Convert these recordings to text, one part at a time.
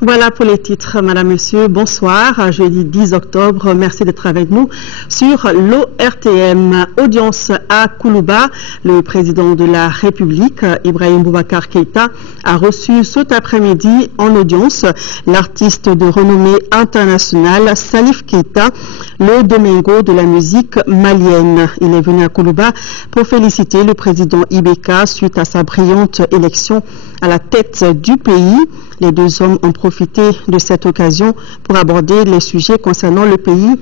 Voilà pour les titres, Madame, Monsieur. Bonsoir. Jeudi 10 octobre. Merci d'être avec nous sur l'ORTM. Audience à Koulouba. Le président de la République, Ibrahim Boubacar Keïta, a reçu cet après-midi en audience l'artiste de renommée internationale, Salif Keïta, le Domingo de la musique malienne. Il est venu à Koulouba pour féliciter le président Ibeka suite à sa brillante élection à la tête du pays. Les deux hommes ont profité de cette occasion pour aborder les sujets concernant le pays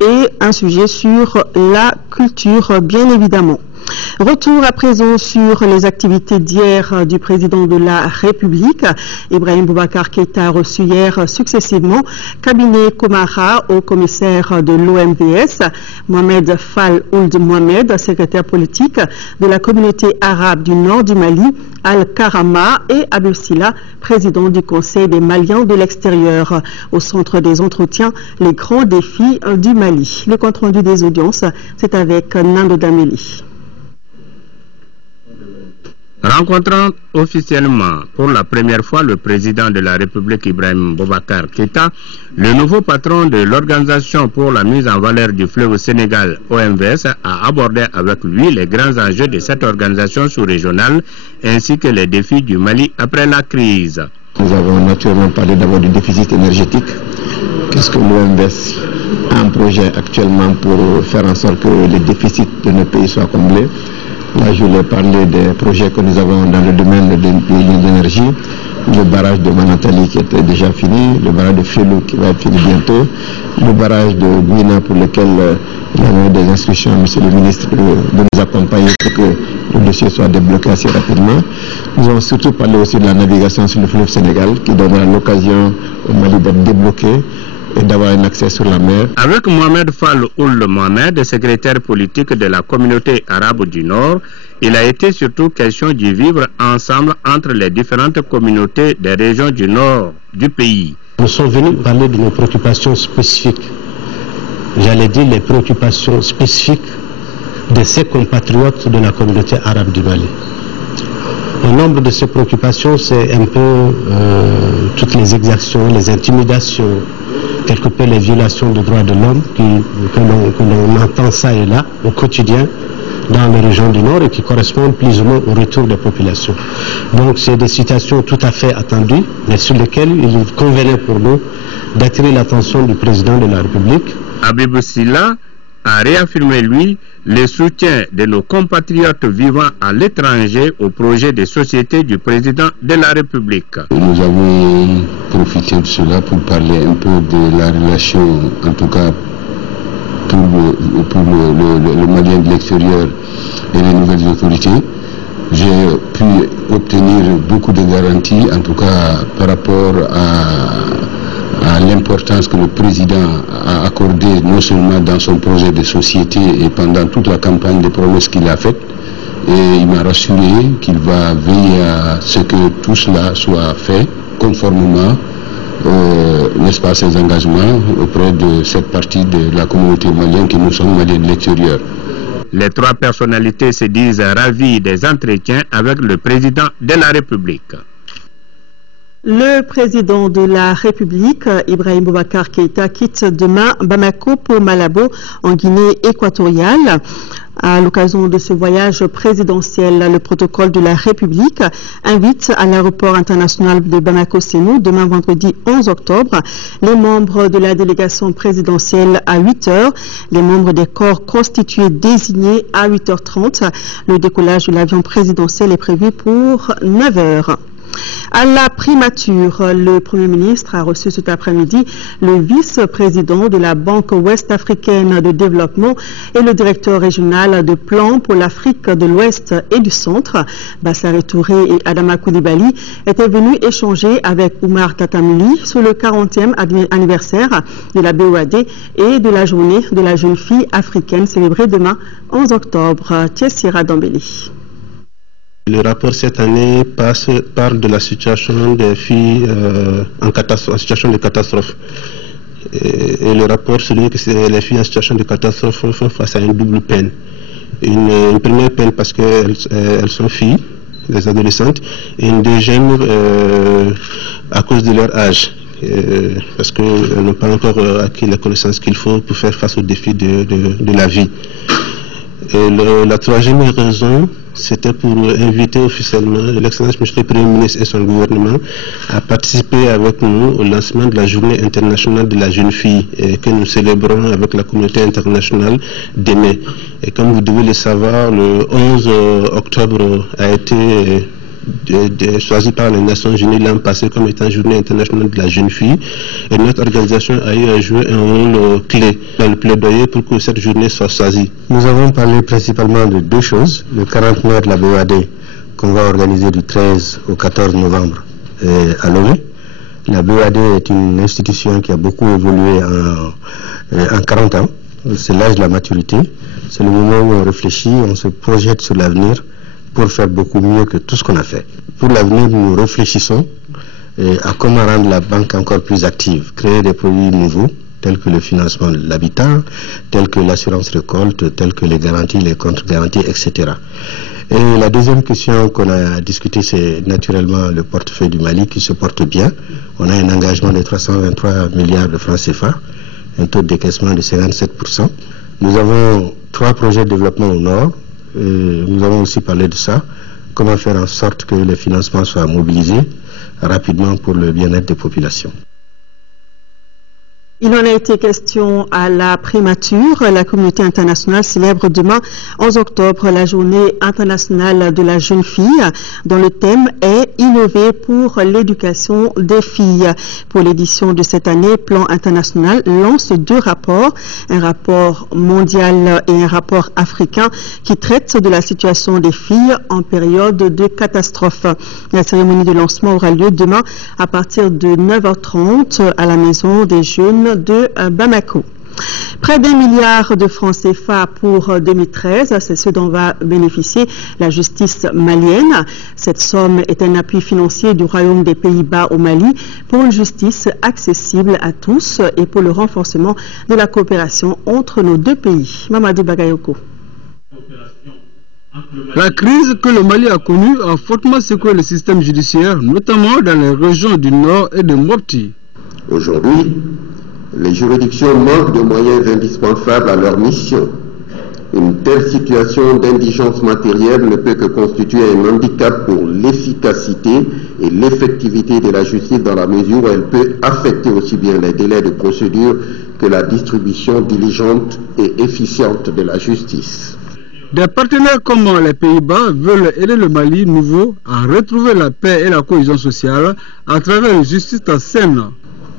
et un sujet sur la culture, bien évidemment. Retour à présent sur les activités d'hier du président de la République. Ibrahim Boubacar Keïta a reçu hier successivement Cabinet Komara au commissaire de l'OMVS, Mohamed Fall Ould Mohamed, secrétaire politique de la communauté arabe du nord du Mali, Al-Karama, et Abou Silla, président du Conseil des Maliens de l'extérieur. Au centre des entretiens, les grands défis du Mali. Le compte rendu des audiences, c'est avec Nando Dameli. Rencontrant officiellement pour la première fois le président de la République Ibrahim Boubacar Keïta, le nouveau patron de l'Organisation pour la mise en valeur du fleuve au Sénégal, OMVS, a abordé avec lui les grands enjeux de cette organisation sous-régionale ainsi que les défis du Mali après la crise. Nous avons naturellement parlé d'abord du déficit énergétique. Qu'est-ce que l'OMVS a un projet actuellement pour faire en sorte que les déficits de nos pays soient comblés? Là, je voulais parler des projets que nous avons dans le domaine de l'énergie, le barrage de Manantali qui était déjà fini, le barrage de Félou qui va être fini bientôt, le barrage de Guina pour lequel il y avait des instructions à M. le ministre de nous accompagner pour que le dossier soit débloqué assez rapidement. Nous avons surtout parlé aussi de la navigation sur le fleuve Sénégal qui donnera l'occasion au Mali d'être débloqué et d'avoir un accès sur la mer. Avec Mohamed Fall Ould Mohamed, secrétaire politique de la communauté arabe du Nord, il a été surtout question du vivre ensemble entre les différentes communautés des régions du Nord du pays. Nous sommes venus parler de nos préoccupations spécifiques. J'allais dire les préoccupations spécifiques de ces compatriotes de la communauté arabe du Mali. Au nombre de ces préoccupations, c'est un peu toutes les exactions, les intimidations, quelque peu les violations des droits de l'homme que l'on entend ça et là au quotidien dans les régions du Nord et qui correspondent plus ou moins au retour des populations. Donc c'est des situations tout à fait attendues, mais sur lesquelles il convenait pour nous d'attirer l'attention du président de la République. Abou Silla a réaffirmé, lui, le soutien de nos compatriotes vivant à l'étranger au projet de société du président de la République. Nous avons profité de cela pour parler un peu de la relation, en tout cas pour le Malien de l'extérieur et les nouvelles autorités. J'ai pu obtenir beaucoup de garanties, en tout cas par rapport à l'importance que le président a accordée non seulement dans son projet de société et pendant toute la campagne de promesses qu'il a faite, et il m'a rassuré qu'il va veiller à ce que tout cela soit fait conformément, n'est-ce pas, ses engagements auprès de cette partie de la communauté malienne que nous sommes Maliens de l'extérieur. Les trois personnalités se disent ravies des entretiens avec le président de la République. Le président de la République, Ibrahim Boubacar Keïta, quitte demain Bamako pour Malabo, en Guinée équatoriale. À l'occasion de ce voyage présidentiel, le protocole de la République invite à l'aéroport international de Bamako-Sénou, demain vendredi 11 octobre, les membres de la délégation présidentielle à 8 h, les membres des corps constitués désignés à 8h30. Le décollage de l'avion présidentiel est prévu pour 9 h. À la primature, le Premier ministre a reçu cet après-midi le vice-président de la Banque ouest-africaine de développement et le directeur régional de plan pour l'Afrique de l'Ouest et du Centre. Bassare Touré et Adama Koulibaly étaient venus échanger avec Oumar Tatamuli sur le 40e anniversaire de la BOAD et de la journée de la jeune fille africaine célébrée demain 11 octobre. Tessira Dambeli. Le rapport cette année parle de la situation des filles en situation de catastrophe. Et le rapport souligne que les filles en situation de catastrophe font face à une double peine. Une première peine parce qu'elles sont filles, les adolescentes, et une deuxième à cause de leur âge, parce qu'elles n'ont pas encore acquis les connaissances qu'il faut pour faire face aux défis de la vie. Et la troisième raison, c'était pour inviter officiellement l'excellence monsieur le Premier ministre et son gouvernement à participer avec nous au lancement de la journée internationale de la jeune fille que nous célébrons avec la communauté internationale demain. Et comme vous devez le savoir, le 11 octobre a été choisi par les Nations Unies l'an passé comme étant journée internationale de la jeune fille, et notre organisation a eu à jouer un rôle clé dans le plaidoyer pour que cette journée soit choisie. Nous avons parlé principalement de deux choses: le 40 mai de la BOAD qu'on va organiser du 13 au 14 novembre à Lomé. La BOAD est une institution qui a beaucoup évolué en 40 ans, c'est l'âge de la maturité, c'est le moment où on réfléchit, on se projette sur l'avenir pour faire beaucoup mieux que tout ce qu'on a fait. Pour l'avenir, nous réfléchissons à comment rendre la banque encore plus active, créer des produits nouveaux, tels que le financement de l'habitat, tels que l'assurance récolte, tels que les garanties, les contre-garanties, etc. Et la deuxième question qu'on a discutée, c'est naturellement le portefeuille du Mali qui se porte bien. On a un engagement de 323 milliards de francs CFA, un taux de décaissement de 57%. Nous avons 3 projets de développement au nord. Nous avons aussi parlé de ça, comment faire en sorte que les financements soient mobilisés rapidement pour le bien-être des populations. Il en a été question à la primature. La communauté internationale célèbre demain, 11 octobre, la journée internationale de la jeune fille, dont le thème est « Innover pour l'éducation des filles ». Pour l'édition de cette année, Plan International lance 2 rapports, un rapport mondial et un rapport africain qui traitent de la situation des filles en période de catastrophe. La cérémonie de lancement aura lieu demain à partir de 9h30 à la Maison des Jeunes de Bamako. Près d'1 milliard de francs CFA pour 2013, c'est ce dont va bénéficier la justice malienne. Cette somme est un appui financier du Royaume des Pays-Bas au Mali pour une justice accessible à tous et pour le renforcement de la coopération entre nos 2 pays. Mamadou Bagayoko. La crise que le Mali a connue a fortement secoué le système judiciaire, notamment dans les régions du Nord et de Mopti. Aujourd'hui, les juridictions manquent de moyens indispensables à leur mission. Une telle situation d'indigence matérielle ne peut que constituer un handicap pour l'efficacité et l'effectivité de la justice dans la mesure où elle peut affecter aussi bien les délais de procédure que la distribution diligente et efficiente de la justice. Des partenaires comme les Pays-Bas veulent aider le Mali nouveau à retrouver la paix et la cohésion sociale à travers une justice saine.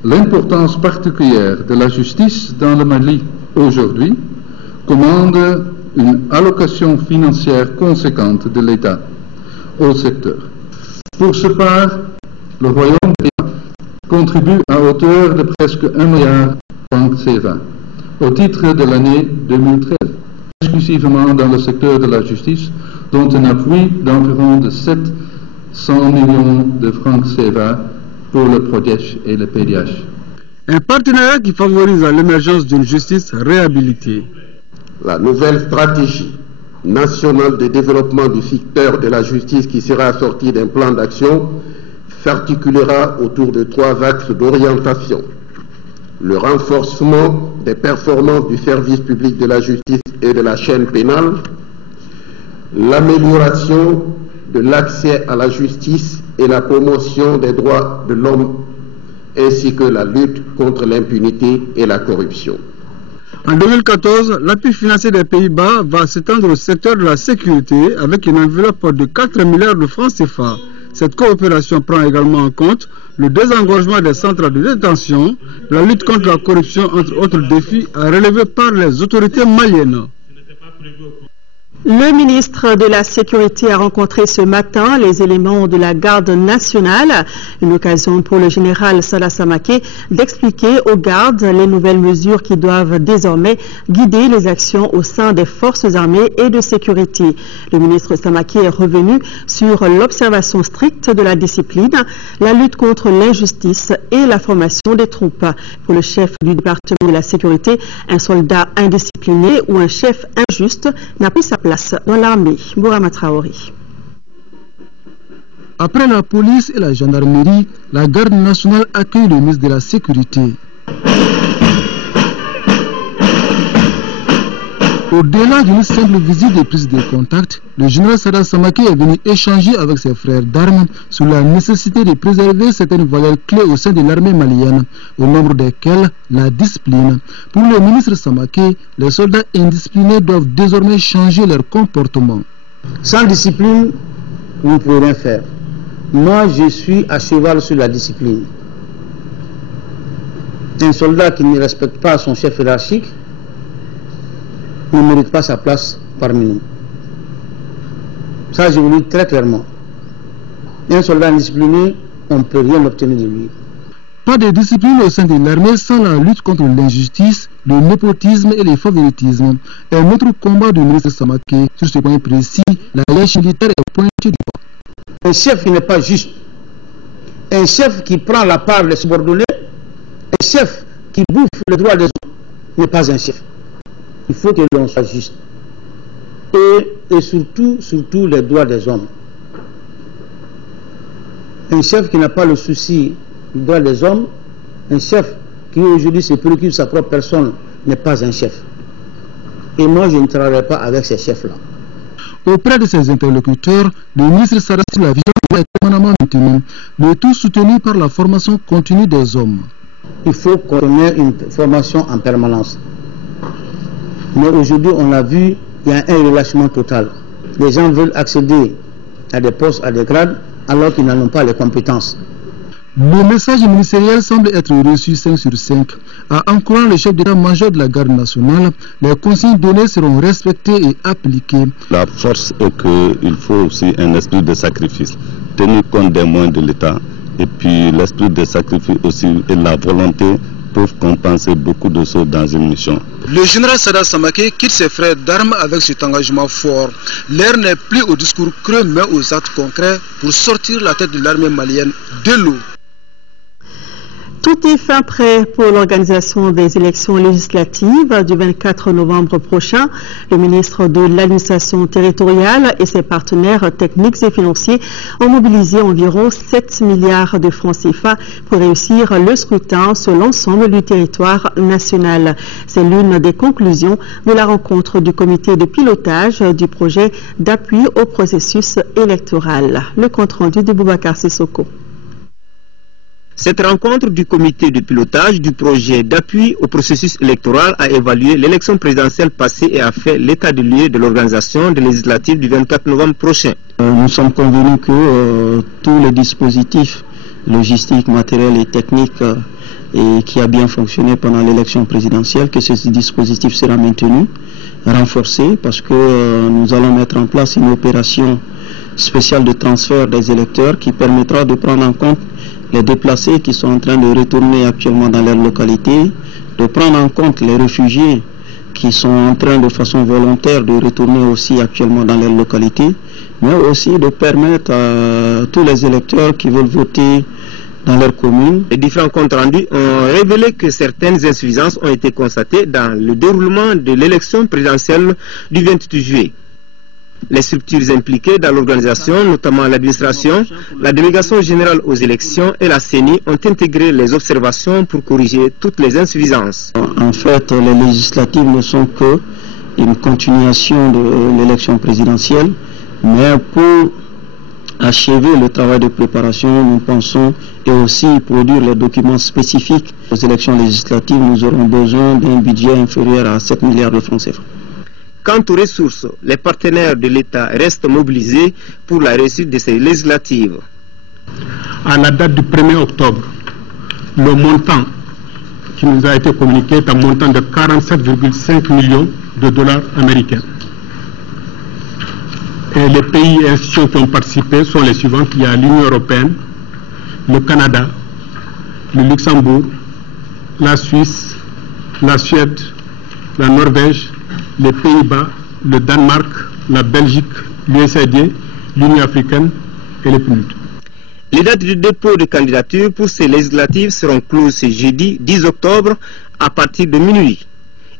L'importance particulière de la justice dans le Mali aujourd'hui commande une allocation financière conséquente de l'État au secteur. Pour ce part, le Royaume contribue à hauteur de presque 1 milliard de francs CFA au titre de l'année 2013, exclusivement dans le secteur de la justice, dont un appui d'environ de 700 millions de francs CFA pour le PRODESH et le PDH. Un partenariat qui favorise l'émergence d'une justice réhabilitée. La nouvelle stratégie nationale de développement du secteur de la justice qui sera assortie d'un plan d'action s'articulera autour de 3 axes d'orientation. Le renforcement des performances du service public de la justice et de la chaîne pénale, l'amélioration de l'accès à la justice et la promotion des droits de l'homme, ainsi que la lutte contre l'impunité et la corruption. En 2014, l'appui financier des Pays-Bas va s'étendre au secteur de la sécurité avec une enveloppe de 4 milliards de francs CFA. Cette coopération prend également en compte le désengorgement des centres de détention, la lutte contre la corruption, entre autres défis à relever par les autorités maliennes. Le ministre de la Sécurité a rencontré ce matin les éléments de la garde nationale, une occasion pour le général Salah Samaké d'expliquer aux gardes les nouvelles mesures qui doivent désormais guider les actions au sein des forces armées et de sécurité. Le ministre Samaké est revenu sur l'observation stricte de la discipline, la lutte contre l'injustice et la formation des troupes. Pour le chef du département de la sécurité, un soldat indiscipliné ou un chef injuste n'a plus sa place dans l'armée. Bourama Traoré. Après la police et la gendarmerie, la garde nationale accueille le ministre de la Sécurité. Au-delà d'une simple visite de prise de contact, le général Sada Samake est venu échanger avec ses frères d'armes sur la nécessité de préserver certaines valeurs clés au sein de l'armée malienne, au nombre desquelles la discipline. Pour le ministre Samake, les soldats indisciplinés doivent désormais changer leur comportement. Sans discipline, vous ne pouvez rien faire. Moi, je suis à cheval sur la discipline. Un soldat qui ne respecte pas son chef hiérarchique ne mérite pas sa place parmi nous. Ça, je vous le dis très clairement. Un soldat indiscipliné, on ne peut rien obtenir de lui. Pas de discipline au sein de l'armée sans la lutte contre l'injustice, le népotisme et le favoritisme. Un autre combat du ministre Samake sur ce point précis, la lèche militaire est pointée du doigt. Un chef qui n'est pas juste, un chef qui prend la part des subordonnés, un chef qui bouffe les droits des autres n'est pas un chef. Il faut que l'on soit juste. Et surtout les droits des hommes. Un chef qui n'a pas le souci du droit des hommes, un chef qui aujourd'hui se préoccupe de sa propre personne n'est pas un chef. Et moi, je ne travaillerai pas avec ces chefs-là. Auprès de ses interlocuteurs, le ministre s'arrête sur la vision est permanemment maintenue, le tout soutenu par la formation continue des hommes. Il faut qu'on ait une formation en permanence. Mais aujourd'hui, on a vu, il y a un relâchement total. Les gens veulent accéder à des postes, à des grades, alors qu'ils n'en ont pas les compétences. Le message ministériel semble être reçu 5 sur 5. À encourager le chef d'état-major de la garde nationale, les consignes données seront respectées et appliquées. La force est qu'il faut aussi un esprit de sacrifice, tenir compte des moyens de l'État. Et puis l'esprit de sacrifice aussi et la volonté peuvent compenser beaucoup de choses dans une mission. Le général Sada Samake quitte ses frères d'armes avec cet engagement fort. L'heure n'est plus au discours creux mais aux actes concrets pour sortir la tête de l'armée malienne de l'eau. Tout est fin prêt pour l'organisation des élections législatives du 24 novembre prochain. Le ministre de l'administration territoriale et ses partenaires techniques et financiers ont mobilisé environ 7 milliards de francs CFA pour réussir le scrutin sur l'ensemble du territoire national. C'est l'une des conclusions de la rencontre du comité de pilotage du projet d'appui au processus électoral. Le compte rendu de Boubacar Sissoko. Cette rencontre du comité de pilotage du projet d'appui au processus électoral a évalué l'élection présidentielle passée et a fait l'état de lieu de l'organisation des législatives du 24 novembre prochain. Nous sommes convenus que tous les dispositifs logistiques, matériels et techniques et qui a bien fonctionné pendant l'élection présidentielle, que ce dispositif sera maintenu, renforcé, parce que nous allons mettre en place une opération spéciale de transfert des électeurs qui permettra de prendre en compte les déplacés qui sont en train de retourner actuellement dans leur localité, de prendre en compte les réfugiés qui sont en train de façon volontaire de retourner aussi actuellement dans leur localité, mais aussi de permettre à tous les électeurs qui veulent voter dans leur commune. Les différents comptes rendus ont révélé que certaines insuffisances ont été constatées dans le déroulement de l'élection présidentielle du 28 juillet. Les structures impliquées dans l'organisation, notamment l'administration, la délégation générale aux élections et la CENI ont intégré les observations pour corriger toutes les insuffisances. En fait, les législatives ne sont que une continuation de l'élection présidentielle, mais pour achever le travail de préparation, nous pensons, et aussi produire les documents spécifiques aux élections législatives, nous aurons besoin d'un budget inférieur à 7 milliards de francs CFA. Quant aux ressources, les partenaires de l'État restent mobilisés pour la réussite de ces législatives. À la date du 1er octobre, le montant qui nous a été communiqué est un montant de 47,5 millions de dollars américains. Et les pays et institutions qui ont participé sont les suivants. Il y a l'Union européenne, le Canada, le Luxembourg, la Suisse, la Suède, la Norvège, les Pays-Bas, le Danemark, la Belgique, l'USAID, l'Union africaine et le PNUD. Les dates de dépôt de candidature pour ces législatives seront closes ce jeudi 10 octobre à partir de minuit.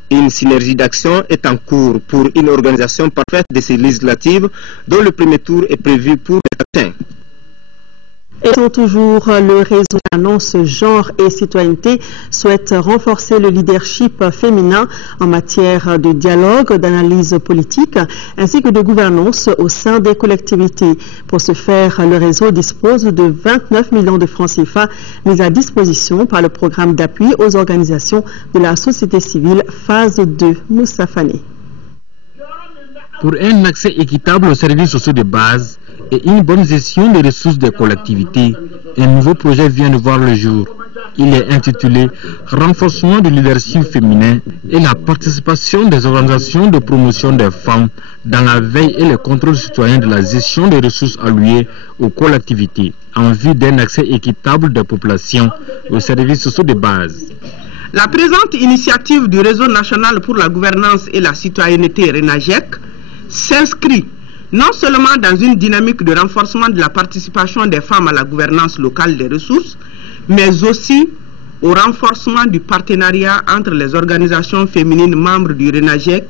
Une synergie d'action est en cours pour une organisation parfaite de ces législatives dont le premier tour est prévu pour le matin. Et toujours, le réseau Annonce Genre et Citoyenneté souhaite renforcer le leadership féminin en matière de dialogue, d'analyse politique ainsi que de gouvernance au sein des collectivités. Pour ce faire, le réseau dispose de 29 millions de francs CFA mis à disposition par le programme d'appui aux organisations de la société civile phase 2. Moussa Fane. Pour un accès équitable aux services sociaux de base et une bonne gestion des ressources des collectivités, un nouveau projet vient de voir le jour. Il est intitulé « Renforcement du leadership féminin et la participation des organisations de promotion des femmes dans la veille et le contrôle citoyen de la gestion des ressources allouées aux collectivités en vue d'un accès équitable des populations aux services sociaux de base ». La présente initiative du Réseau national pour la gouvernance et la citoyenneté RENAGEC s'inscrit non seulement dans une dynamique de renforcement de la participation des femmes à la gouvernance locale des ressources, mais aussi au renforcement du partenariat entre les organisations féminines membres du RENAGEC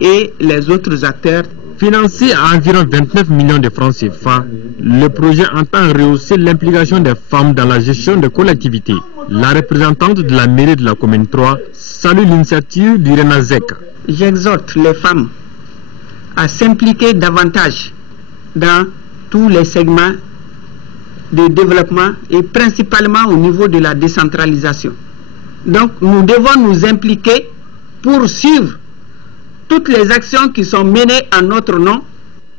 et les autres acteurs. Financé à environ 29 millions de francs CFA, le projet entend rehausser l'implication des femmes dans la gestion des collectivités. La représentante de la mairie de la commune 3 salue l'initiative du RENAGEC. J'exhorte les femmes à s'impliquer davantage dans tous les segments de développement et principalement au niveau de la décentralisation. Donc nous devons nous impliquer pour suivre toutes les actions qui sont menées en notre nom.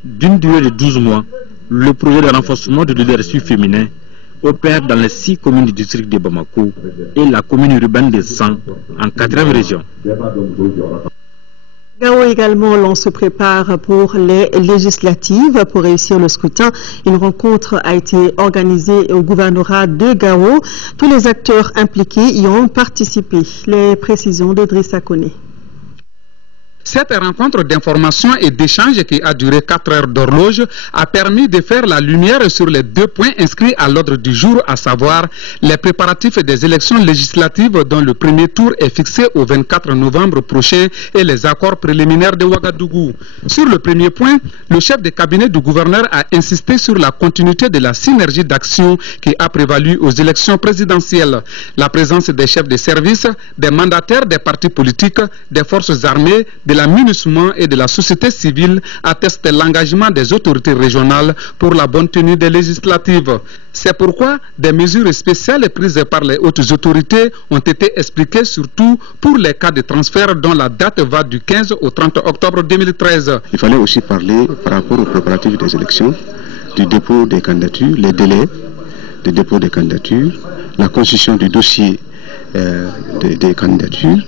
D'une durée de 12 mois, le projet de renforcement du leadership féminin opère dans les 6 communes du district de Bamako et la commune urbaine de San en 4e région. Gao également, l'on se prépare pour les législatives. Pour réussir le scrutin, une rencontre a été organisée au gouvernorat de Gao. Tous les acteurs impliqués y ont participé. Les précisions d'Idrissa Koné. Cette rencontre d'information et d'échange qui a duré 4 heures d'horloge a permis de faire la lumière sur les 2 points inscrits à l'ordre du jour, à savoir les préparatifs des élections législatives dont le premier tour est fixé au 24 novembre prochain et les accords préliminaires de Ouagadougou. Sur le premier point, le chef de cabinet du gouverneur a insisté sur la continuité de la synergie d'action qui a prévalu aux élections présidentielles. La présence des chefs de service, des mandataires des partis politiques, des forces armées, de l'aménagement et de la société civile atteste l'engagement des autorités régionales pour la bonne tenue des législatives. C'est pourquoi des mesures spéciales prises par les hautes autorités ont été expliquées surtout pour les cas de transfert dont la date va du 15 au 30 octobre 2013. Il fallait aussi parler par rapport aux préparatifs des élections, du dépôt des candidatures, les délais de dépôt des candidatures, la constitution du dossier des candidatures.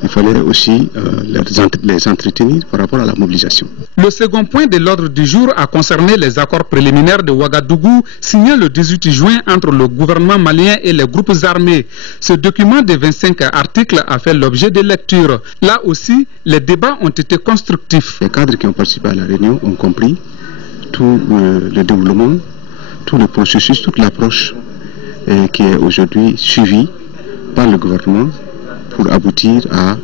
Il fallait aussi les entretenir par rapport à la mobilisation. Le second point de l'ordre du jour a concerné les accords préliminaires de Ouagadougou signés le 18 juin entre le gouvernement malien et les groupes armés. Ce document de 25 articles a fait l'objet de lecture. Là aussi, les débats ont été constructifs. Les cadres qui ont participé à la réunion ont compris tout le développement, tout le processus, toute l'approche qui est aujourd'hui suivie par le gouvernement pour aboutir à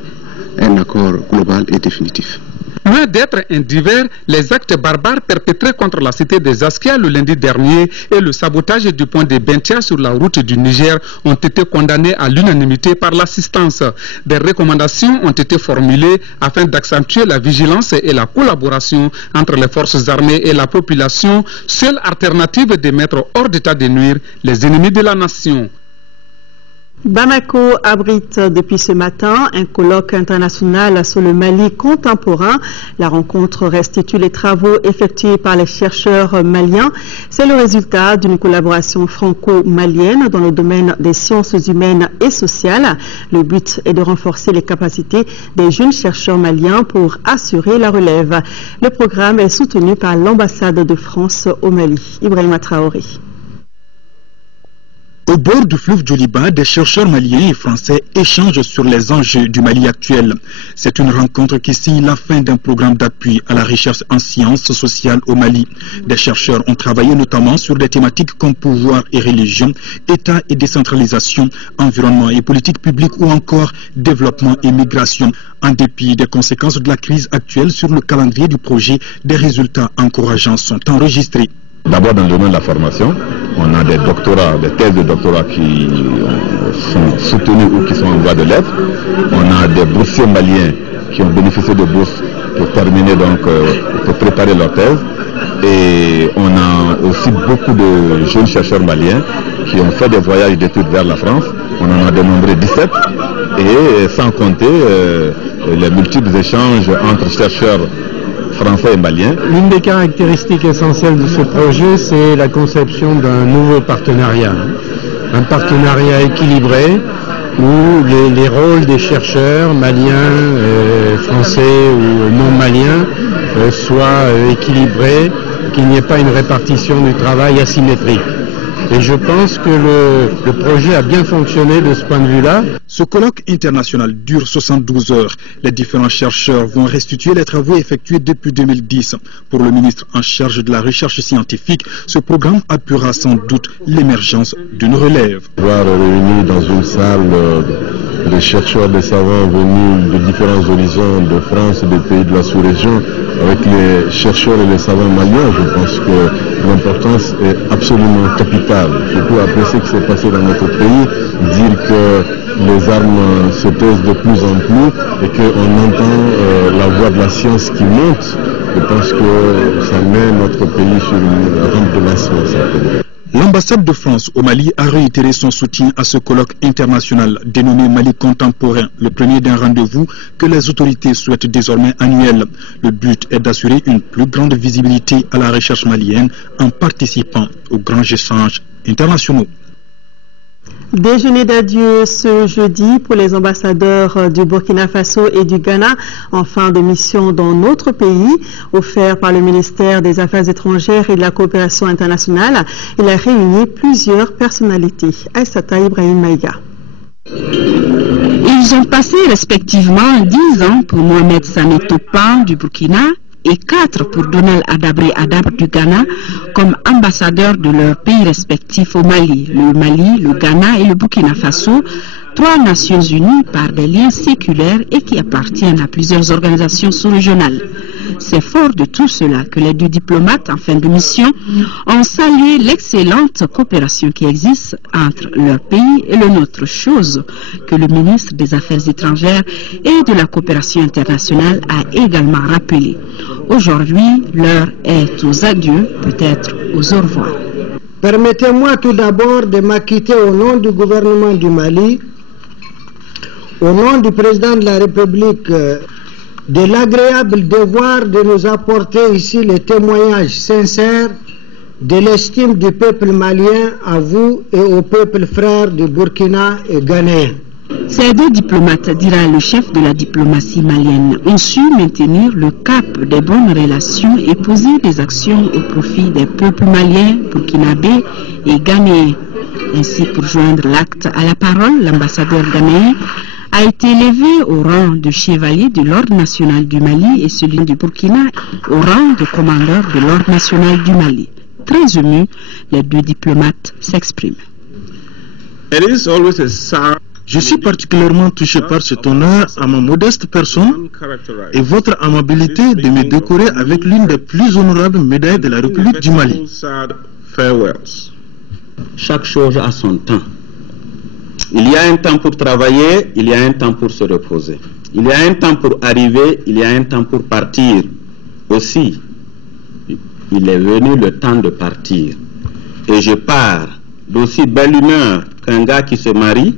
un accord global et définitif. Loin d'être un divers, les actes barbares perpétrés contre la cité des Askia le lundi dernier et le sabotage du pont de Bentia sur la route du Niger ont été condamnés à l'unanimité par l'assistance. Des recommandations ont été formulées afin d'accentuer la vigilance et la collaboration entre les forces armées et la population, seule alternative de mettre hors d'état de nuire les ennemis de la nation. Bamako abrite depuis ce matin un colloque international sur le Mali contemporain. La rencontre restitue les travaux effectués par les chercheurs maliens. C'est le résultat d'une collaboration franco-malienne dans le domaine des sciences humaines et sociales. Le but est de renforcer les capacités des jeunes chercheurs maliens pour assurer la relève. Le programme est soutenu par l'ambassade de France au Mali. Ibrahima Traoré. Au bord du fleuve du Liban, des chercheurs maliens et français échangent sur les enjeux du Mali actuel. C'est une rencontre qui signe la fin d'un programme d'appui à la recherche en sciences sociales au Mali. Des chercheurs ont travaillé notamment sur des thématiques comme pouvoir et religion, État et décentralisation, environnement et politique publique ou encore développement et migration. En dépit des conséquences de la crise actuelle sur le calendrier du projet, des résultats encourageants sont enregistrés. D'abord dans le domaine de la formation, On a des doctorats, des thèses de doctorat qui sont soutenues ou qui sont en voie de l'être. On a des boursiers maliens qui ont bénéficié de bourses pour terminer, donc, pour préparer leur thèse. Et on a aussi beaucoup de jeunes chercheurs maliens qui ont fait des voyages d'études vers la France. On en a dénombré 17, et sans compter les multiples échanges entre chercheurs français et maliens. L'une des caractéristiques essentielles de ce projet, c'est la conception d'un nouveau partenariat. Un partenariat équilibré où les rôles des chercheurs maliens, français ou non maliens soient équilibrés, qu'il n'y ait pas une répartition du travail asymétrique. Et je pense que le projet a bien fonctionné de ce point de vue-là. Ce colloque international dure 72 heures. Les différents chercheurs vont restituer les travaux effectués depuis 2010. Pour le ministre en charge de la recherche scientifique, ce programme appuiera sans doute l'émergence d'une relève. Voir réunis dans une salle des chercheurs, des savants venus de différents horizons de France et des pays de la sous-région, avec les chercheurs et les savants maliens, je pense que l'importance est absolument capitale. Surtout après ce qui s'est passé dans notre pays, dire que les armes se posent de plus en plus et qu'on entend la voix de la science qui monte, je pense que ça met notre pays sur une rampe de lancement certainement. L'ambassade de France au Mali a réitéré son soutien à ce colloque international dénommé Mali contemporain, le premier d'un rendez-vous que les autorités souhaitent désormais annuel. Le but est d'assurer une plus grande visibilité à la recherche malienne en participant aux grands échanges internationaux. Déjeuner d'adieu ce jeudi pour les ambassadeurs du Burkina Faso et du Ghana en fin de mission dans notre pays, offert par le ministère des Affaires étrangères et de la coopération internationale. Il a réuni plusieurs personnalités. Aïssata Ibrahim Maïga. Ils ont passé respectivement 10 ans pour Mohamed Sané Topan du Burkina et 4 pour Donald Adabré Adabre du Ghana comme ambassadeurs de leurs pays respectifs au Mali, le Ghana et le Burkina Faso, 3 Nations Unies par des liens séculaires et qui appartiennent à plusieurs organisations sous-régionales. C'est fort de tout cela que les 2 diplomates en fin de mission ont salué l'excellente coopération qui existe entre leur pays et le nôtre, chose que le ministre des Affaires étrangères et de la coopération internationale a également rappelé. Aujourd'hui, l'heure est aux adieux, peut-être aux au revoir. Permettez-moi tout d'abord de m'acquitter au nom du gouvernement du Mali, au nom du président de la République, de l'agréable devoir de nous apporter ici les témoignages sincères de l'estime du peuple malien à vous et au peuple frère du Burkina et ghanéen. Ces 2 diplomates, dira le chef de la diplomatie malienne, ont su maintenir le cap des bonnes relations et poser des actions au profit des peuples maliens, burkinabés et ghanéens. Ainsi, pour joindre l'acte à la parole, l'ambassadeur ghanéen a été élevé au rang de chevalier de l'Ordre national du Mali et celui du Burkina au rang de commandeur de l'Ordre national du Mali. Très émus, les 2 diplomates s'expriment. Je suis particulièrement touché par cet honneur à ma modeste personne et votre amabilité de me décorer avec l'une des plus honorables médailles de la République du Mali. Chaque chose a son temps. Il y a un temps pour travailler, il y a un temps pour se reposer. Il y a un temps pour arriver, il y a un temps pour partir. Aussi, il est venu le temps de partir. Et je pars d'aussi belle humeur qu'un gars qui se marie,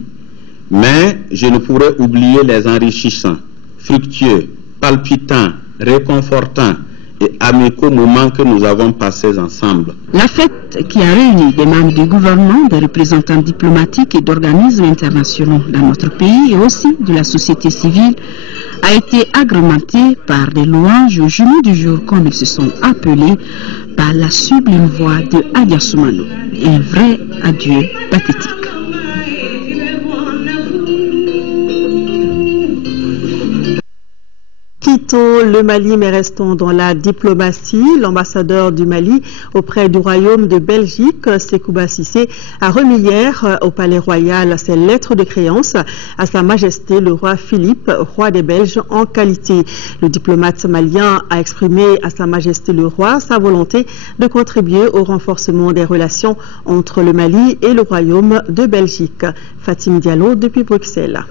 mais je ne pourrais oublier les enrichissants, fructueux, palpitants, réconfortants et amicaux moments que nous avons passés ensemble. La fête qui a réuni des membres du gouvernement, des représentants diplomatiques et d'organismes internationaux dans notre pays et aussi de la société civile a été agrémentée par des louanges aux jumeaux du jour comme ils se sont appelés par la sublime voix de Adia Soumano. Un vrai adieu pathétique. Quittons le Mali mais restons dans la diplomatie. L'ambassadeur du Mali auprès du Royaume de Belgique, Sekouba Cissé, a remis hier au Palais Royal ses lettres de créance à Sa Majesté le roi Philippe, roi des Belges en qualité. Le diplomate malien a exprimé à Sa Majesté le roi sa volonté de contribuer au renforcement des relations entre le Mali et le Royaume de Belgique. Fatim Diallo depuis Bruxelles.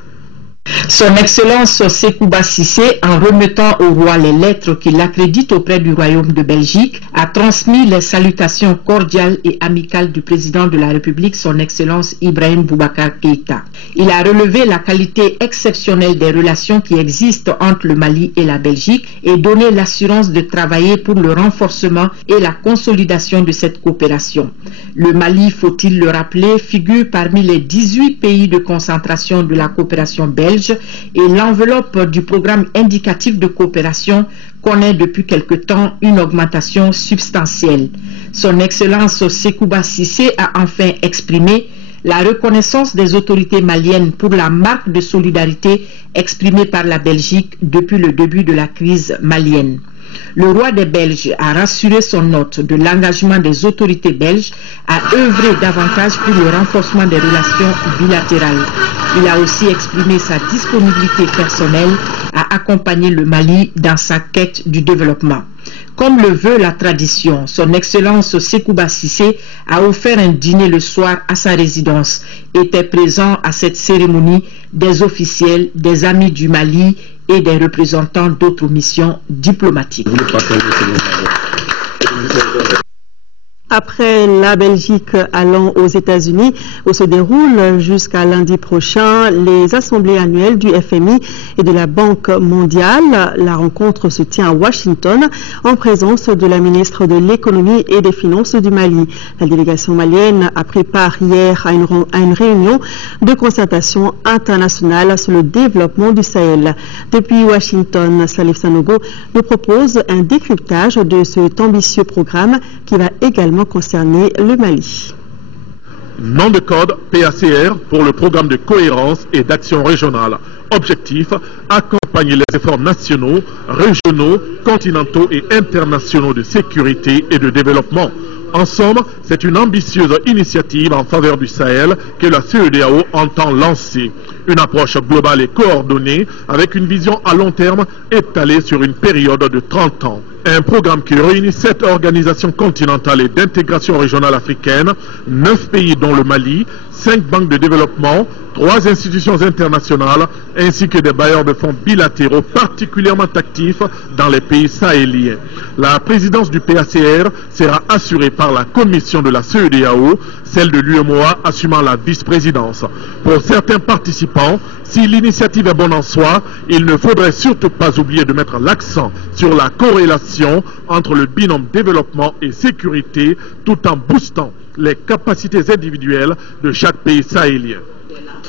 Son Excellence Sekouba Cissé, en remettant au roi les lettres qui l'accréditent auprès du Royaume de Belgique, a transmis les salutations cordiales et amicales du président de la République, son Excellence Ibrahim Boubacar Keïta. Il a relevé la qualité exceptionnelle des relations qui existent entre le Mali et la Belgique et donné l'assurance de travailler pour le renforcement et la consolidation de cette coopération. Le Mali, faut-il le rappeler, figure parmi les 18 pays de concentration de la coopération belge et l'enveloppe du programme indicatif de coopération connaît depuis quelque temps une augmentation substantielle. Son Excellence Sekouba Cissé a enfin exprimé la reconnaissance des autorités maliennes pour la marque de solidarité exprimée par la Belgique depuis le début de la crise malienne. Le roi des Belges a rassuré son hôte de l'engagement des autorités belges à œuvrer davantage pour le renforcement des relations bilatérales. Il a aussi exprimé sa disponibilité personnelle à accompagner le Mali dans sa quête du développement. Comme le veut la tradition, son Excellence Sekouba Cissé a offert un dîner le soir à sa résidence. Étaient présents à cette cérémonie des officiels, des amis du Mali et des représentants d'autres missions diplomatiques. Après la Belgique allant aux États-Unis, où se déroulent jusqu'à lundi prochain les assemblées annuelles du FMI et de la Banque mondiale. La rencontre se tient à Washington en présence de la ministre de l'Économie et des Finances du Mali. La délégation malienne a pris part hier à une réunion de concertation internationale sur le développement du Sahel. Depuis Washington, Salif Sanogo nous propose un décryptage de cet ambitieux programme qui va également concerner le Mali. Nom de code PACR pour le programme de cohérence et d'action régionale. Objectif, accompagner les efforts nationaux, régionaux, continentaux et internationaux de sécurité et de développement. En somme, c'est une ambitieuse initiative en faveur du Sahel que la CEDEAO entend lancer. Une approche globale et coordonnée avec une vision à long terme étalée sur une période de 30 ans. Un programme qui réunit 7 organisations continentales et d'intégration régionale africaine, 9 pays dont le Mali, 5 banques de développement, 3 institutions internationales ainsi que des bailleurs de fonds bilatéraux particulièrement actifs dans les pays sahéliens. La présidence du PACR sera assurée par la commission de la CEDEAO, celle de l'UEMOA assumant la vice-présidence. Pour certains participants, si l'initiative est bonne en soi, il ne faudrait surtout pas oublier de mettre l'accent sur la corrélation entre le binôme développement et sécurité tout en boostant les capacités individuelles de chaque pays sahélien.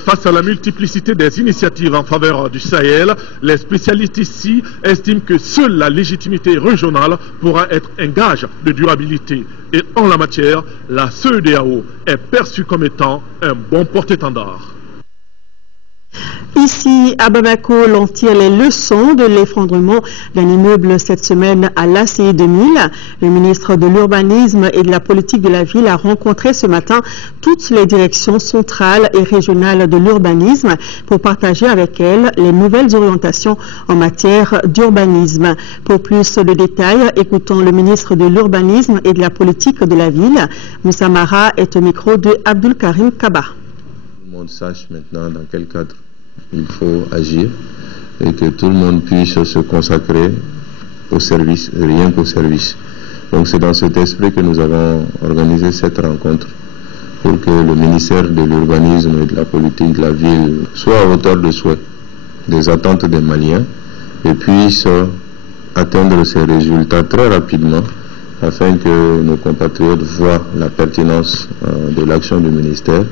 Face à la multiplicité des initiatives en faveur du Sahel, les spécialistes ici estiment que seule la légitimité régionale pourra être un gage de durabilité. Et en la matière, la CEDEAO est perçue comme étant un bon porte-étendard. Ici, à Bamako, l'on tire les leçons de l'effondrement d'un immeuble cette semaine à l'ACI 2000. Le ministre de l'Urbanisme et de la Politique de la Ville a rencontré ce matin toutes les directions centrales et régionales de l'urbanisme pour partager avec elles les nouvelles orientations en matière d'urbanisme. Pour plus de détails, écoutons le ministre de l'Urbanisme et de la Politique de la Ville. Moussa Mara est au micro de Abdul Karim Kaba. Tout le monde sache maintenant dans quel cadre il faut agir et que tout le monde puisse se consacrer au service, rien qu'au service. Donc c'est dans cet esprit que nous avons organisé cette rencontre pour que le ministère de l'Urbanisme et de la Politique de la Ville soit à hauteur de souhait des attentes des Maliens et puisse atteindre ces résultats très rapidement afin que nos compatriotes voient la pertinence de l'action du ministère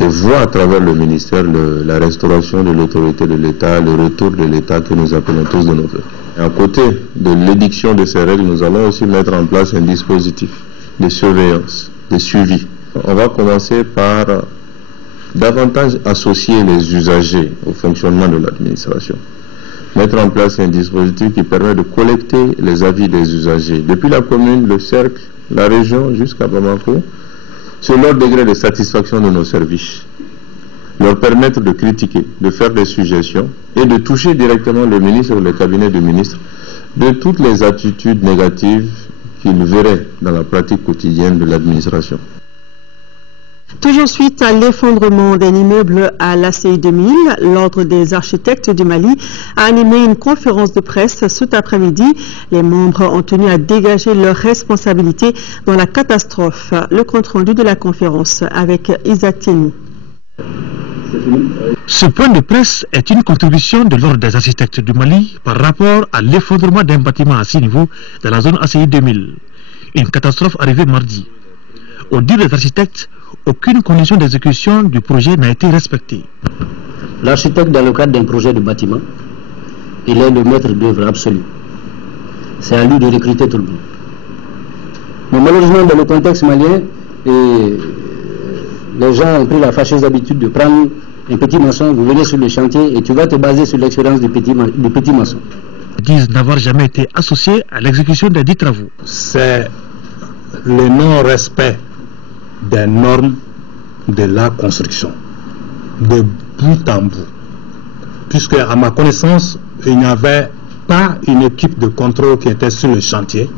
et voient à travers le ministère la restauration de l'autorité de l'État, le retour de l'État que nous appelons tous de nos voeux. À côté de l'édiction de ces règles, nous allons aussi mettre en place un dispositif de surveillance, de suivi. On va commencer par davantage associer les usagers au fonctionnement de l'administration. mettre en place un dispositif qui permet de collecter les avis des usagers, depuis la commune, le cercle, la région, jusqu'à Bamako, sur leur degré de satisfaction de nos services. Leur permettre de critiquer, de faire des suggestions et de toucher directement le ministre ou le cabinet du ministre de toutes les attitudes négatives qu'ils verraient dans la pratique quotidienne de l'administration. Toujours suite à l'effondrement d'un immeuble à l'ACI 2000, l'Ordre des architectes du Mali a animé une conférence de presse cet après-midi. Les membres ont tenu à dégager leurs responsabilités dans la catastrophe. Le compte-rendu de la conférence avec Isaac Tienou. Ce point de presse est une contribution de l'Ordre des architectes du Mali par rapport à l'effondrement d'un bâtiment à 6 niveaux dans la zone ACI 2000. Une catastrophe arrivée mardi. Au dire des architectes, aucune condition d'exécution du projet n'a été respectée. L'architecte, dans le cadre d'un projet de bâtiment, il est le maître d'œuvre absolu. C'est à lui de recruter tout le monde. Mais malheureusement, dans le contexte malien, les gens ont pris la fâcheuse habitude de prendre un petit maçon, vous venez sur le chantier et tu vas te baser sur l'expérience du petit maçon. Ils disent n'avoir jamais été associés à l'exécution des dits travaux. C'est le non-respect des normes de la construction, de bout en bout. Puisque, à ma connaissance, il n'y avait pas une équipe de contrôle qui était sur le chantier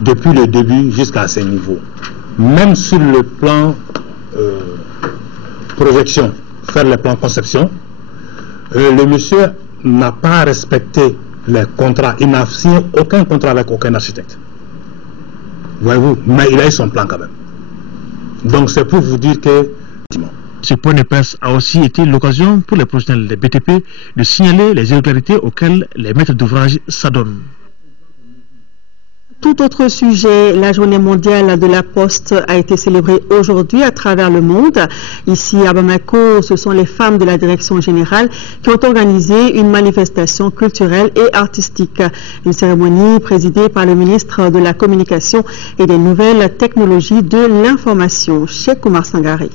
depuis le début jusqu'à ce niveau. Même sur le plan projection, faire le plan conception, le monsieur n'a pas respecté les contrats, il n'a signé aucun contrat avec aucun architecte. Voyez-vous, mais il a eu son plan quand même. Donc c'est pour vous dire que... Ce point de presse a aussi été l'occasion pour les professionnels des BTP de signaler les irrégularités auxquelles les maîtres d'ouvrage s'adonnent. Tout autre sujet, la journée mondiale de la Poste a été célébrée aujourd'hui à travers le monde. Ici à Bamako, ce sont les femmes de la direction générale qui ont organisé une manifestation culturelle et artistique. Une cérémonie présidée par le ministre de la Communication et des Nouvelles Technologies de l'Information, Cheikh Oumar Sangari.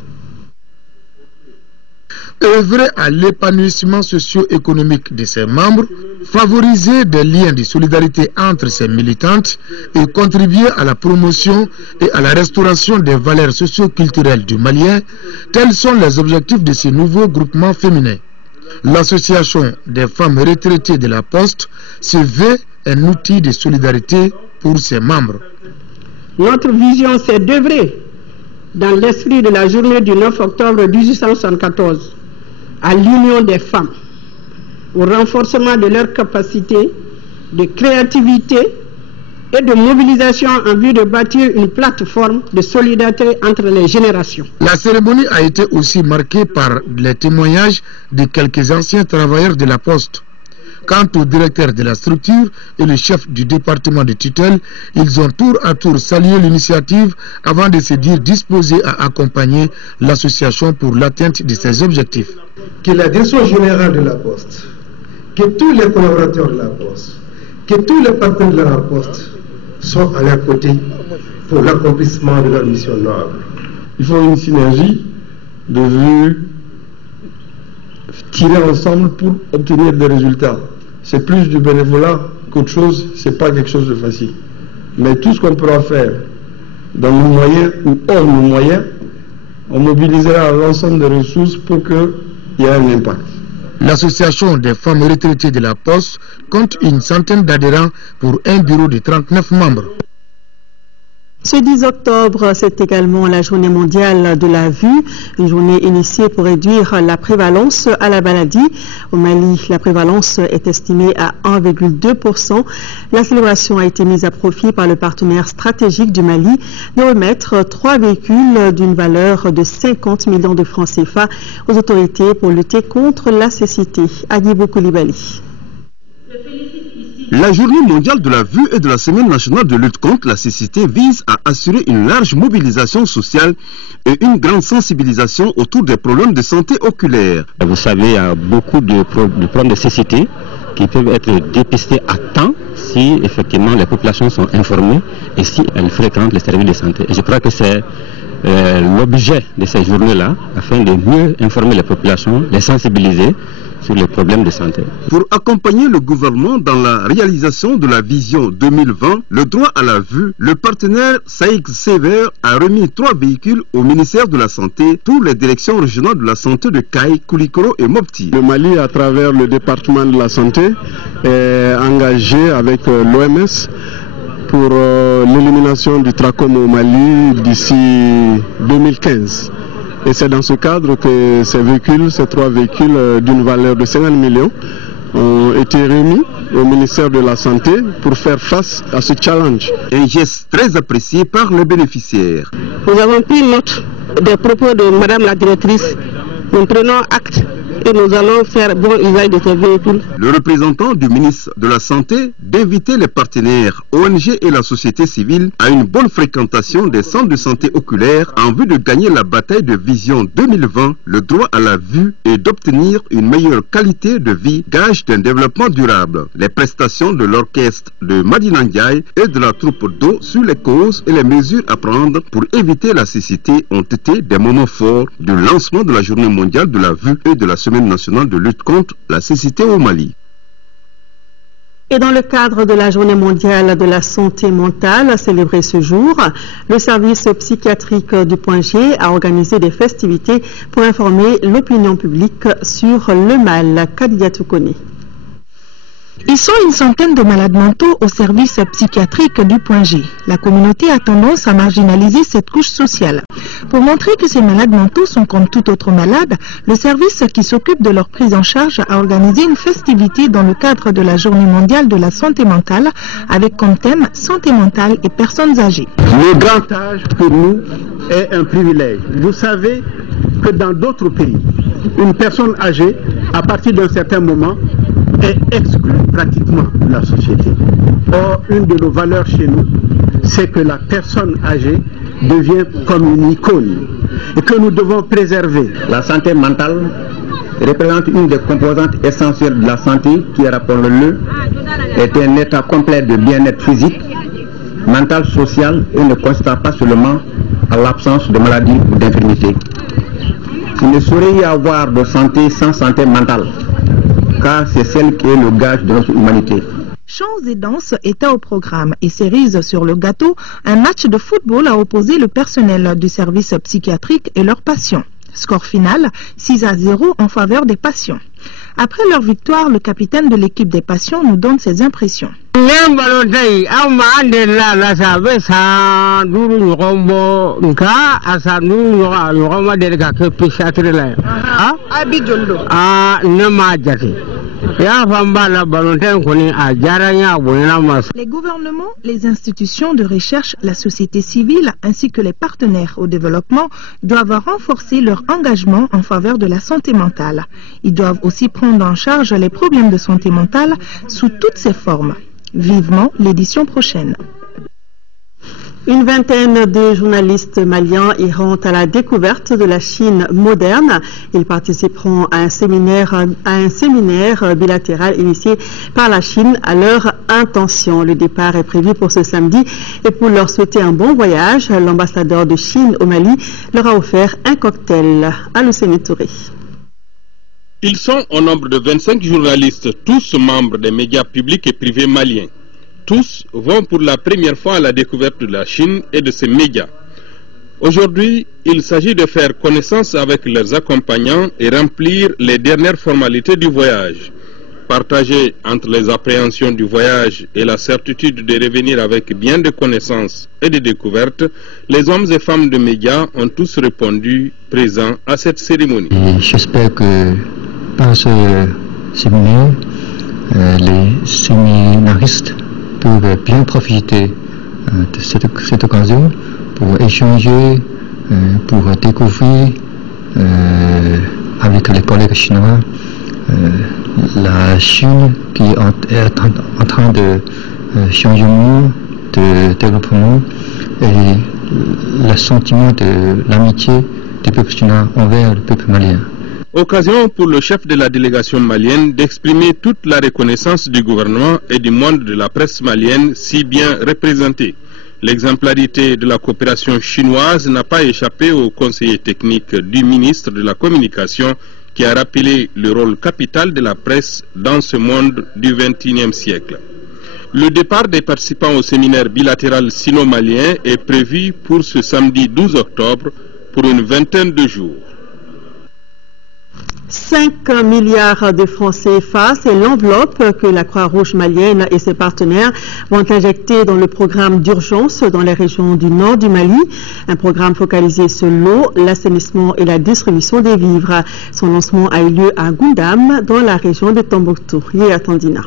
Œuvrer à l'épanouissement socio-économique de ses membres, favoriser des liens de solidarité entre ses militantes et contribuer à la promotion et à la restauration des valeurs socio-culturelles du Malien, tels sont les objectifs de ce nouveau groupement féminin. L'association des femmes retraitées de la Poste se veut un outil de solidarité pour ses membres. Notre vision, c'est d'œuvrer dans l'esprit de la journée du 9 octobre 1874 à l'union des femmes, au renforcement de leurs capacités de créativité et de mobilisation en vue de bâtir une plateforme de solidarité entre les générations. La cérémonie a été aussi marquée par les témoignages de quelques anciens travailleurs de la Poste. Quant au directeur de la structure et le chef du département de tutelle, ils ont tour à tour salué l'initiative avant de se dire disposés à accompagner l'association pour l'atteinte de ses objectifs. Que la direction générale de la Poste, que tous les collaborateurs de la Poste, que tous les partenaires de la Poste sont à leur côté pour l'accomplissement de leur mission noble. Il faut une synergie de vue tirer ensemble pour obtenir des résultats. C'est plus du bénévolat qu'autre chose, c'est pas quelque chose de facile. Mais tout ce qu'on pourra faire dans nos moyens ou hors nos moyens, on mobilisera l'ensemble des ressources pour qu'il y ait un impact. L'association des femmes retraitées de la Poste compte une centaine d'adhérents pour un bureau de 39 membres. Ce 10 octobre, c'est également la journée mondiale de la vue, une journée initiée pour réduire la prévalence à la maladie. Au Mali, la prévalence est estimée à 1,2%. La célébration a été mise à profit par le partenaire stratégique du Mali de remettre 3 véhicules d'une valeur de 50 millions de francs CFA aux autorités pour lutter contre la cécité. Agibou Koulibaly. La journée mondiale de la vue et de la semaine nationale de lutte contre la cécité vise à assurer une large mobilisation sociale et une grande sensibilisation autour des problèmes de santé oculaire. Vous savez, il y a beaucoup de problèmes de cécité qui peuvent être dépistés à temps si effectivement les populations sont informées et si elles fréquentent les services de santé. Et je crois que c'est l'objet de ces journées-là, afin de mieux informer les populations, les sensibiliser sur les problèmes de santé. Pour accompagner le gouvernement dans la réalisation de la vision 2020, le droit à la vue, le partenaire Saïk Sever a remis 3 véhicules au ministère de la Santé pour les directions régionales de la santé de Kaï, Koulikoro et Mopti. Le Mali, à travers le département de la santé, est engagé avec l'OMS pour l'élimination du trachome au Mali d'ici 2015. Et c'est dans ce cadre que ces 3 véhicules d'une valeur de 50 millions ont été remis au ministère de la Santé pour faire face à ce challenge. Un geste très apprécié par les bénéficiaires. Nous avons pris note des propos de Madame la directrice. Nous prenons acte et nous allons faire bon usage de ces véhicules. Le représentant du ministre de la Santé d'inviter les partenaires ONG et la société civile à une bonne fréquentation des centres de santé oculaire en vue de gagner la bataille de Vision 2020, le droit à la vue et d'obtenir une meilleure qualité de vie, gage d'un développement durable. Les prestations de l'orchestre de Madina Ndiaye et de la troupe d'eau sur les causes et les mesures à prendre pour éviter la cécité ont été des moments forts du lancement de la Journée mondiale de la vue et de la Semaine nationale de lutte contre la cécité au Mali. Et dans le cadre de la Journée mondiale de la santé mentale célébrée ce jour, le service psychiatrique du Point G a organisé des festivités pour informer l'opinion publique sur le mal. Kadidia Toukone. Ils sont une centaine de malades mentaux au service psychiatrique du Point G. La communauté a tendance à marginaliser cette couche sociale. Pour montrer que ces malades mentaux sont comme tout autre malade, le service qui s'occupe de leur prise en charge a organisé une festivité dans le cadre de la Journée mondiale de la santé mentale avec comme thème santé mentale et personnes âgées. Le grand âge pour nous est un privilège. Vous savez que dans d'autres pays, une personne âgée, à partir d'un certain moment, est exclue pratiquement de la société. Or, une de nos valeurs chez nous, c'est que la personne âgée devient comme une icône et que nous devons préserver. La santé mentale représente une des composantes essentielles de la santé qui, rappelons-le, est un état complet de bien-être physique, mental, social et ne consiste pas seulement à l'absence de maladie ou d'infirmité. Il ne saurait y avoir de santé sans santé mentale, car c'est celle qui est le gage de notre humanité. Chants et danses étaient au programme et cerise sur le gâteau, un match de football a opposé le personnel du service psychiatrique et leurs patients. Score final, 6-0 en faveur des patients. Après leur victoire, le capitaine de l'équipe des patients nous donne ses impressions. Les gouvernements, les institutions de recherche, la société civile ainsi que les partenaires au développement doivent renforcer leur engagement en faveur de la santé mentale. Ils doivent aussi prendre en charge les problèmes de santé mentale sous toutes ses formes. Vivement l'édition prochaine. Une vingtaine de journalistes maliens iront à la découverte de la Chine moderne. Ils participeront à un séminaire bilatéral initié par la Chine à leur intention. Le départ est prévu pour ce samedi et pour leur souhaiter un bon voyage, l'ambassadeur de Chine au Mali leur a offert un cocktail. Aluseni Touré. Ils sont au nombre de 25 journalistes, tous membres des médias publics et privés maliens. Tous vont pour la première fois à la découverte de la Chine et de ses médias. Aujourd'hui, il s'agit de faire connaissance avec leurs accompagnants et remplir les dernières formalités du voyage. Partagés entre les appréhensions du voyage et la certitude de revenir avec bien de connaissances et de découvertes, les hommes et femmes de médias ont tous répondu présents à cette cérémonie. J'espère que par ce séminaire, les séminaristes peuvent bien profiter de cette occasion pour échanger, pour découvrir avec les collègues chinois la Chine qui est en train de changement, de développement et le sentiment de l'amitié du peuple chinois envers le peuple malien. Occasion pour le chef de la délégation malienne d'exprimer toute la reconnaissance du gouvernement et du monde de la presse malienne si bien représenté. L'exemplarité de la coopération chinoise n'a pas échappé au conseiller technique du ministre de la Communication qui a rappelé le rôle capital de la presse dans ce monde du XXIe siècle. Le départ des participants au séminaire bilatéral sino-malien est prévu pour ce samedi 12 octobre pour une vingtaine de jours. 5 milliards de francs CFA, c'est l'enveloppe que la Croix-Rouge malienne et ses partenaires vont injecter dans le programme d'urgence dans les régions du nord du Mali. Un programme focalisé sur l'eau, l'assainissement et la distribution des vivres. Son lancement a eu lieu à Goundam, dans la région de Tombouctou. Yéa Tandina.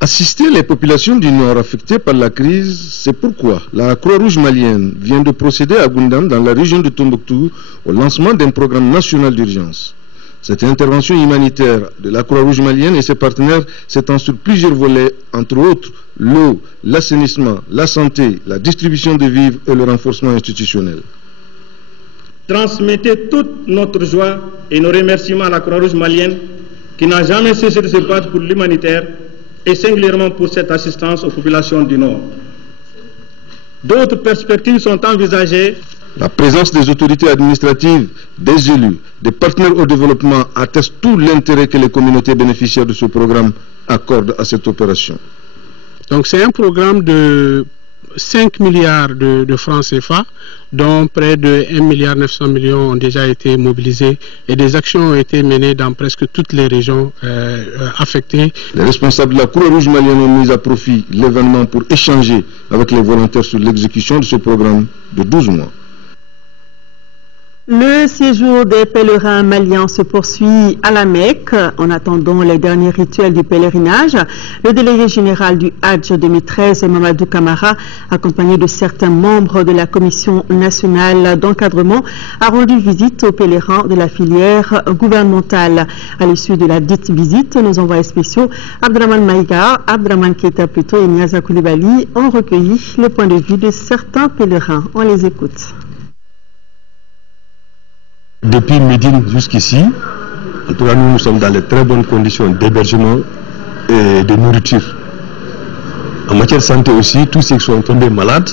Assister les populations du Nord affectées par la crise, c'est pourquoi la Croix-Rouge malienne vient de procéder à Goundam, dans la région de Tombouctou, au lancement d'un programme national d'urgence. Cette intervention humanitaire de la Croix-Rouge malienne et ses partenaires s'étend sur plusieurs volets, entre autres l'eau, l'assainissement, la santé, la distribution de vivres et le renforcement institutionnel. Transmettez toute notre joie et nos remerciements à la Croix-Rouge malienne qui n'a jamais cessé de se battre pour l'humanitaire et singulièrement pour cette assistance aux populations du Nord. D'autres perspectives sont envisagées. La présence des autorités administratives, des élus, des partenaires au développement atteste tout l'intérêt que les communautés bénéficiaires de ce programme accordent à cette opération. Donc c'est un programme de 5 milliards de francs CFA, dont près de 1,9 milliard ont déjà été mobilisés et des actions ont été menées dans presque toutes les régions affectées. Les responsables de la Croix-Rouge malienne ont mis à profit l'événement pour échanger avec les volontaires sur l'exécution de ce programme de 12 mois. Le séjour des pèlerins maliens se poursuit à la Mecque. En attendant les derniers rituels du pèlerinage, le délégué général du Hajj 2013, Mamadou Kamara, accompagné de certains membres de la Commission nationale d'encadrement, a rendu visite aux pèlerins de la filière gouvernementale. À l'issue de la dite visite, nos envoyés spéciaux Abdraman Maïga, Abdraman Keita plutôt et Niaza Koulibaly ont recueilli le point de vue de certains pèlerins. On les écoute. Depuis Médine jusqu'ici, en tout cas nous sommes dans les très bonnes conditions d'hébergement et de nourriture. En matière de santé aussi, tous ceux qui sont tombés malades,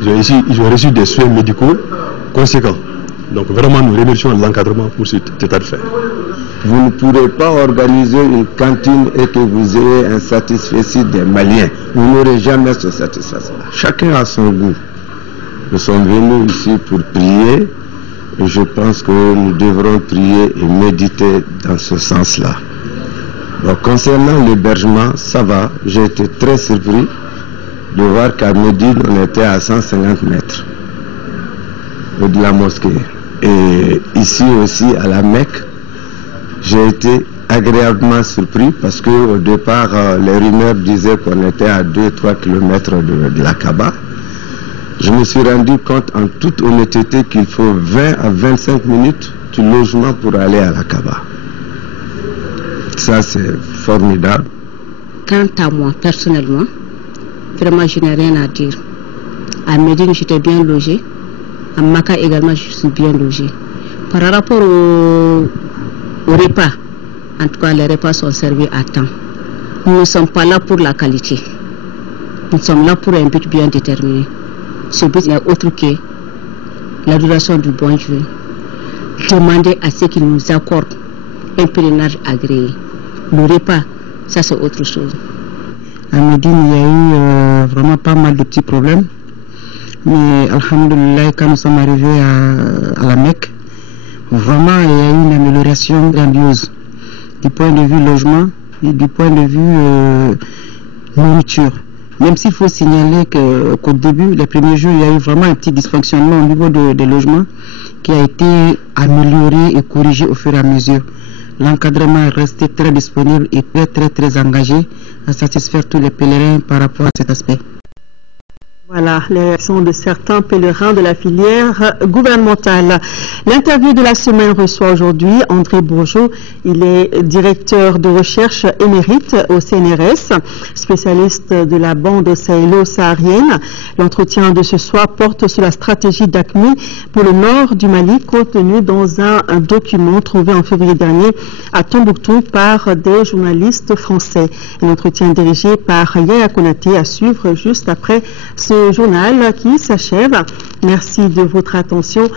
ils ont reçu des soins médicaux conséquents. Donc vraiment nous remercions l'encadrement pour cet état de fait. Vous ne pourrez pas organiser une cantine et que vous ayez un satisfait des Maliens. Vous n'aurez jamais ce satisfait. Chacun a son goût. Nous sommes venus ici pour prier. Et je pense que nous devrons prier et méditer dans ce sens-là. Donc, concernant l'hébergement, ça va. J'ai été très surpris de voir qu'à Médine, on était à 150 mètres de la mosquée. Et ici aussi, à la Mecque, j'ai été agréablement surpris parce qu'au départ, les rumeurs disaient qu'on était à 2-3 km de la Kaaba. Je me suis rendu compte en toute honnêteté qu'il faut 20 à 25 minutes de logement pour aller à la Kaaba. Ça, c'est formidable. Quant à moi, personnellement, vraiment, je n'ai rien à dire. À Médine, j'étais bien logé. À Maka également, je suis bien logé. Par rapport au repas, en tout cas, les repas sont servis à temps. Nous ne sommes pas là pour la qualité. Nous sommes là pour un but bien déterminé. Ce but n'est autre que l'adoration du bon Dieu. Demander à ceux qui nous accordent un pèlerinage agréé. Le repas, ça c'est autre chose. À Médine, il y a eu vraiment pas mal de petits problèmes. Mais alhamdoulilah, quand nous sommes arrivés à la Mecque, vraiment il y a eu une amélioration grandiose du point de vue logement et du point de vue nourriture. Même s'il faut signaler qu'au début, les premiers jours, il y a eu vraiment un petit dysfonctionnement au niveau des logements qui a été amélioré et corrigé au fur et à mesure. L'encadrement est resté très disponible et très engagé à satisfaire tous les pèlerins par rapport à cet aspect. Voilà, les réactions de certains pèlerins de la filière gouvernementale. L'interview de la semaine reçoit aujourd'hui André Bourgeot. Il est directeur de recherche émérite au CNRS, spécialiste de la bande sahélo-saharienne. L'entretien de ce soir porte sur la stratégie d'AQMI pour le nord du Mali, contenu dans un document trouvé en février dernier à Tombouctou par des journalistes français. Un entretien dirigé par Yaya Konaté à suivre juste après ce journal qui s'achève. Merci de votre attention.